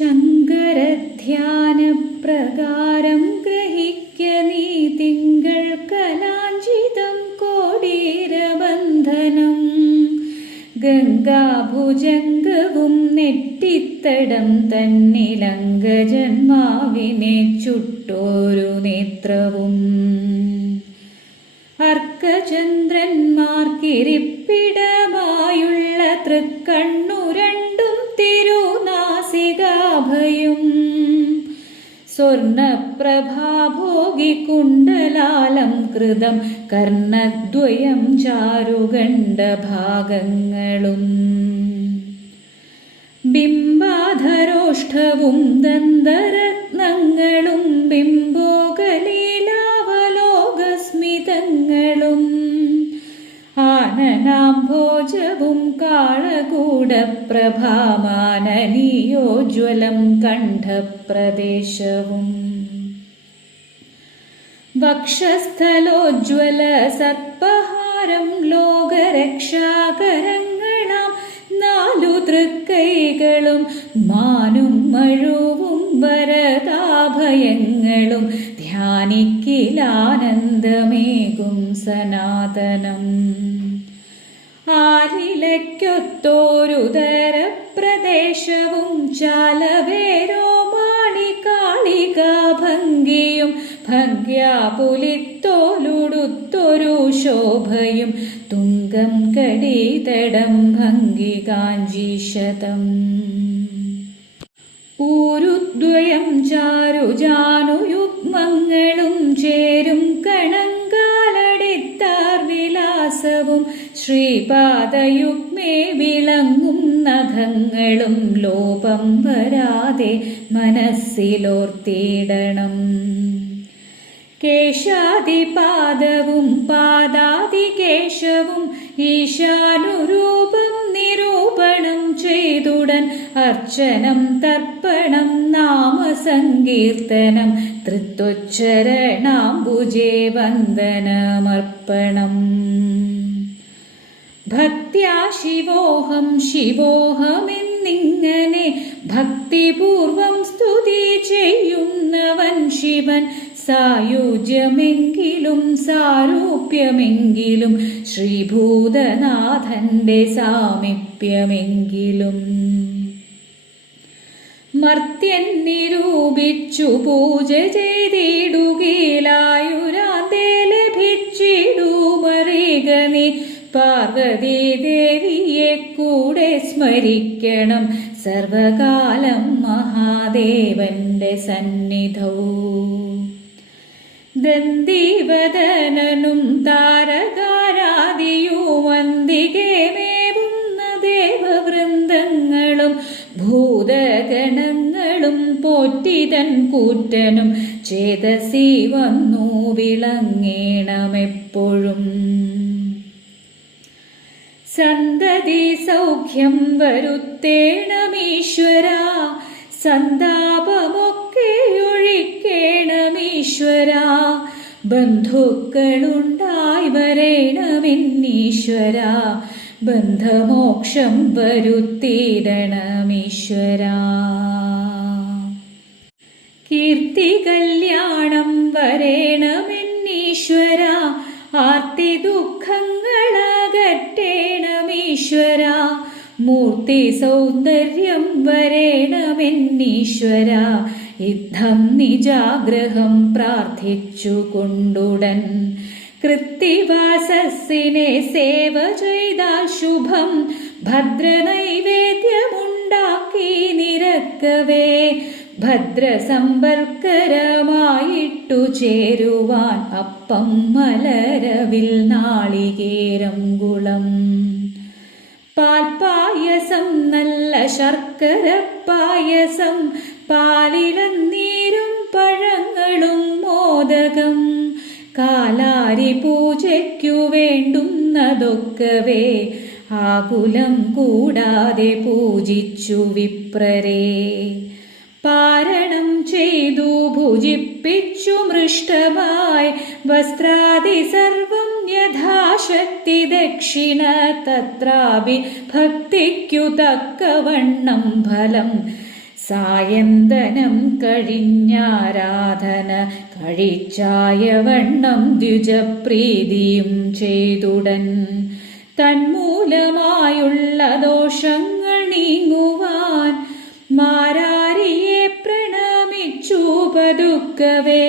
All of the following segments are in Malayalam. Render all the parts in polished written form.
ശങ്കരധ്യാനപ്രകാരം ഗ്രഹിക്ക നീ തിങ്കൾ കലാഞ്ചിതം കോടീരബന്ധനം ഗംഗാഭുജംഗവും നെറ്റിത്തടം തന്നിലംഗജന്മാവിനെ ചുട്ടോരു നേത്രവും അർക്കചന്ദ്രന്മാർക്കിരിപ്പിടമായുള്ള തൃക്കണ്ണു രണ്ടും തിരുനാസികാഭയും സ്വർണപ്രഭാഭോഗികുണ്ടലാലംകൃതം കർണദ്വയം ചാരുഗണ്ഡഭാഗങ്ങളും ബിംബാധരോഷ്ഠവും ദന്തരത്നങ്ങളും ബിംബോകലീലാവലോകസ്മിതങ്ങളും ആനനാംഭോജവും കാളകൂടപ്രഭാമാനനീയോജ്വലം കണ്ഠപ്രദേശവും വക്ഷസ്ഥലോജ്വല സർപ്പഹാരം ലോകരക്ഷാകരങ്ങളാം നാലു തൃക്കൈകളും മാനും മഴുവും വരദാഭയങ്ങളും ധ്യാനിക്കിലാനന്ദമേകും സനാതനം ആലിലയ്ക്കൊത്തോരുദരപ്രദേശവും ചാലവേരോമാളികാളികാഭംഗിയും ഭംഗ്യാപുലിത്തോലുടുത്തൊരു ശോഭയും തുംഗം കടീതടം ഭംഗികാഞ്ചീശതം ഊരുദ്വയം ചാരുജാനുയുഗ്മങ്ങളും ചേരും കണങ്കാലടിത്താർ വിലാസവും ശ്രീപാദയുഗ്മേ വിളങ്ങും നഖങ്ങളും ലോപം വരാതെ മനസ്സിലോർത്തിടണം കേശാദിപാദവും പാദാദികേശവും ഈശാനുരൂപം നിരൂപണം ചെയ്തുടൻ അർച്ചനം തർപ്പണം നാമസങ്കീർത്തനം തൃത്വച്ചരണാംബുജേ വന്ദനമർപ്പണം ഭക്ത്യാ ശിവോഹം ശിവോഹമെന്നിങ്ങനെ ഭക്തിപൂർവം സ്തുതി ചെയ്യുന്നവൻ ശിവൻ സായുജ്യമെങ്കിലും സാരൂപ്യമെങ്കിലും ശ്രീഭൂതനാഥന്റെ സാമീപ്യമെങ്കിലും മർത്യൻ നിരൂപിച്ചു പൂജ ചെയ്തിടുകയിലായുരാന്തേ ലഭിച്ചിടുമറിക നീ പാർവതീദേവിയെ കൂടെ സ്മരിക്കണം സർവകാലം മഹാദേവന്റെ സന്നിധൗ ദന്തിവദനനും താരകാരാദിയും വന്ദികേ മേവുന്ന ദേവവൃന്ദങ്ങളും ഭൂതഗണങ്ങളും പോറ്റിതൻ കൂറ്റനും ചേതസി വന്നു വിളങ്ങേണമെപ്പോഴും സന്തതി സൗഖ്യം വരുത്തേണമീശ്വര സന്താപമൊക്കെ ഒഴിക്കേണമീശ്വര ബന്ധുക്കളുണ്ടായി വരേണമെന്നീശ്വര ബന്ധമോക്ഷം വരുത്തിയിടണമീശ്വര കീർത്തി കല്യാണം വരേണമെന്നീശ്വര ആർത്തി ദുഃഖങ്ങളകറ്റേണമീശ്വര മൂർത്തി സൗന്ദര്യം വരേണമെന്നീശ്വര യുദ്ധം നിജാഗ്രഹം പ്രാർത്ഥിച്ചു കൊണ്ടുടൻ കൃത്തിവാസസ്സിനെ സേവ ചെയ്താൽ ശുഭം ഭദ്രനൈവേദ്യമുണ്ടാക്കി നിരക്കവേ ഭദ്രസമ്പർക്കരമായിട്ടു ചേരുവാൻ അപ്പം മലരവിൽ നാളികേരം കുളം പാൽപ്പായസം നല്ല ശർക്കര പായസം പാലിലന്നീരും പഴങ്ങളും മോദകം കാലാരി പൂജയ്ക്കു വേണ്ടുന്നതൊക്കവേ ആകുലം കൂടാതെ പൂജിച്ചു വിപ്രരെ പാരണം ചെയ്തു ഭുജിപ്പിച്ചു മൃഷ്ടമായി വസ്ത്രാദി സർവം യഥാശക്തി ദക്ഷിണ തത്രാപി ഭക്തിക്കു തക്കവണ്ണം ഫലം സായന്തനം കഴിഞ്ഞാരാധന കഴിച്ചായ വണ്ണം ദ്വിജപ്രീതിയും ചെയ്തുടൻ തന്മൂലമായുള്ള ദോഷങ്ങൾ നീങ്ങുവാൻ മാരാരിയെ പ്രണമിച്ചു പതുക്കവേ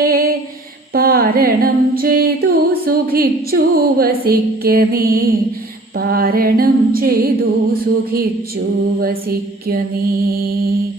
പാരണം ചെയ്തു സുഖിച്ചു വസിക്ക നീ പാരണം ചെയ്തു സുഖിച്ചു വസിക്ക നീ.